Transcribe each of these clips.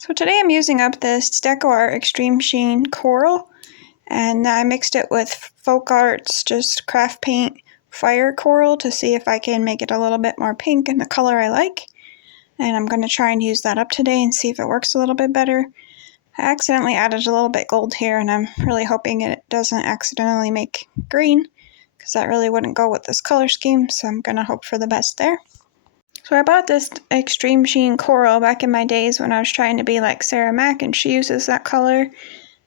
So today I'm using up this Deco Art Extreme Sheen Coral, and I mixed it with Folk Art's just craft paint fire coral to see if I can make it a little bit more pink in the color I like. And I'm going to try and use that up today and see if it works a little bit better. I accidentally added a little bit gold here, and I'm really hoping it doesn't accidentally make green, because that really wouldn't go with this color scheme, so I'm going to hope for the best there. So I bought this Extreme Sheen Coral back in my days when I was trying to be like Sarah Mac, and she uses that color,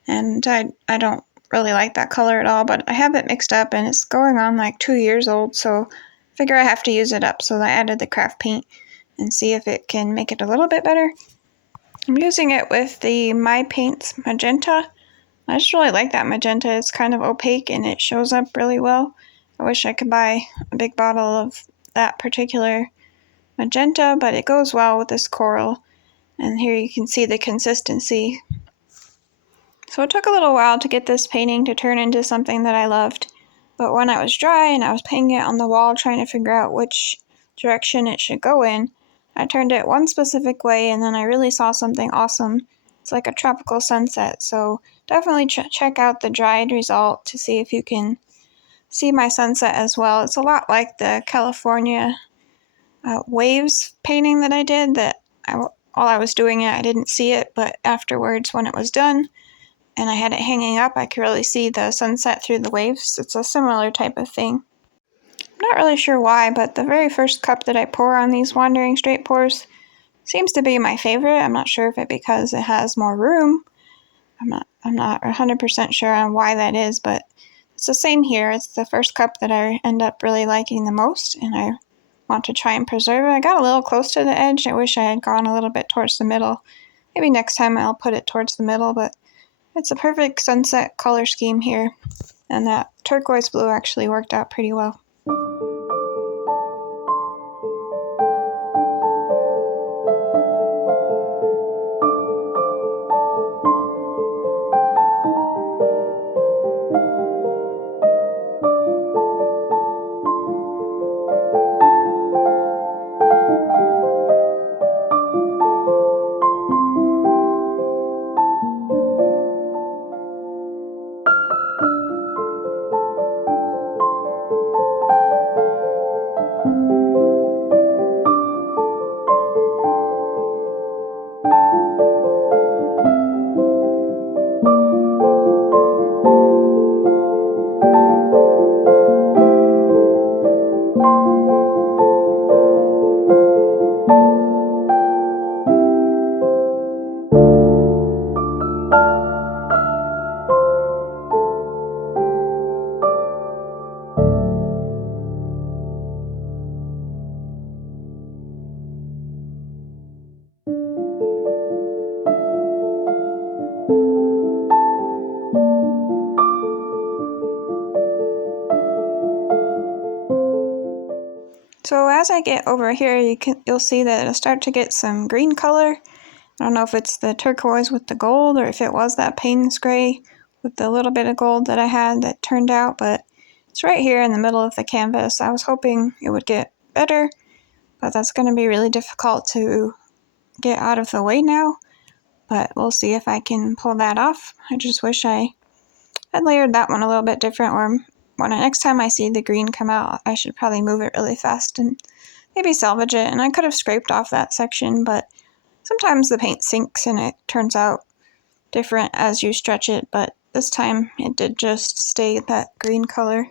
and I don't really like that color at all, but I have it mixed up and it's going on like 2 years old, so I figure I have to use it up, so I added the craft paint and see if it can make it a little bit better. I'm using it with the My Paints Magenta. I just really like that magenta. It's kind of opaque and it shows up really well. I wish I could buy a big bottle of that particular magenta, but it goes well with this coral. And here you can see the consistency. So it took a little while to get this painting to turn into something that I loved. But when it was dry and I was painting it on the wall trying to figure out which direction it should go in, I turned it one specific way and then I really saw something awesome. It's like a tropical sunset, so definitely check out the dried result to see if you can see my sunset as well. It's a lot like the California waves painting that I did, while I was doing it I didn't see it, but afterwards when it was done and I had it hanging up, I could really see the sunset through the waves. It's a similar type of thing. I'm not really sure why, but the very first cup that I pour on these Wandering Straight pours seems to be my favorite. I'm not sure if it's because it has more room. I'm not 100% sure on why that is, but it's the same here. It's the first cup that I end up really liking the most, and I want to try and preserve it. I got a little close to the edge. I wish I had gone a little bit towards the middle. Maybe next time I'll put it towards the middle, but it's a perfect sunset color scheme here, and that turquoise blue actually worked out pretty well. So as I get over here, you'll see that it'll start to get some green color. I don't know if it's the turquoise with the gold or if it was that Payne's gray with the little bit of gold that I had that turned out, but it's right here in the middle of the canvas. I was hoping it would get better, but that's going to be really difficult to get out of the way now, but we'll see if I can pull that off. I just wish I had layered that one a little bit different, or when next time I see the green come out, I should probably move it really fast and maybe salvage it. And I could have scraped off that section, but sometimes the paint sinks and it turns out different as you stretch it, but this time it did just stay that green color.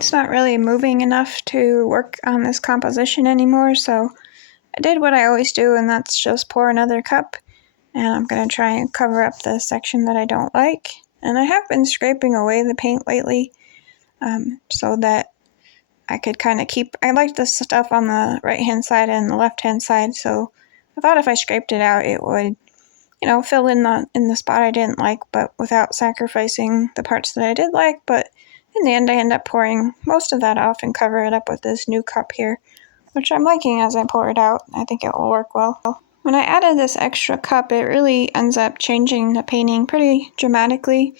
paint's not really moving enough to work on this composition anymore, so I did what I always do, and that's just pour another cup. And I'm going to try and cover up the section that I don't like. And I have been scraping away the paint lately so that I could kind of keep... I like the stuff on the right-hand side and the left-hand side, so I thought if I scraped it out, it would, fill in the spot I didn't like, but without sacrificing the parts that I did like. But in the end, I end up pouring most of that off and cover it up with this new cup here, which I'm liking as I pour it out. I think it will work well. When I added this extra cup, it really ends up changing the painting pretty dramatically.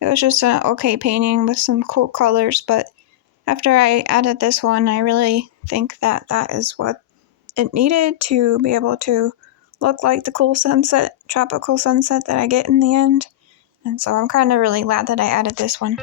It was just an okay painting with some cool colors, but after I added this one, I really think that that is what it needed to be able to look like the cool sunset, tropical sunset that I get in the end. And so I'm kind of really glad that I added this one.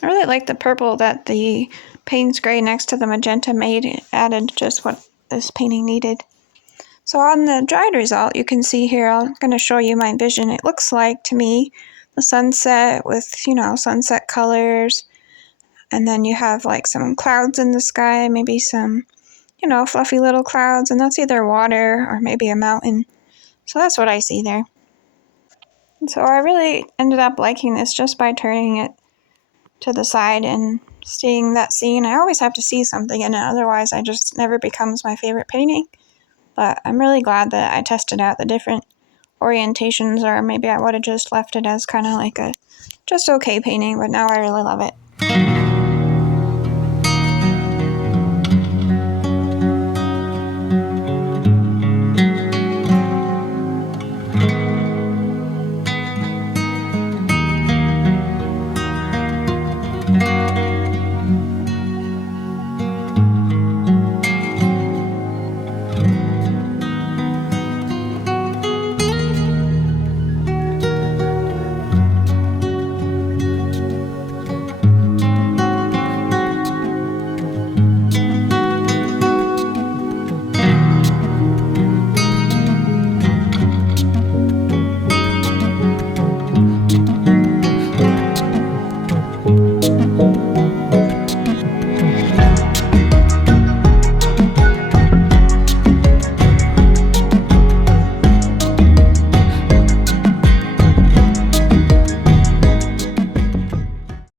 I really like the purple that the Payne's Gray next to the magenta made. It added just what this painting needed. So on the dried result, you can see here, I'm going to show you my vision. It looks like, to me, the sunset with, sunset colors. And then you have like some clouds in the sky, maybe some, fluffy little clouds. And that's either water or maybe a mountain. So that's what I see there. And so I really ended up liking this just by turning it to the side and seeing that scene. I always have to see something in it, otherwise it just never becomes my favorite painting. But I'm really glad that I tested out the different orientations, or maybe I would have just left it as kind of like a just okay painting, but now I really love it.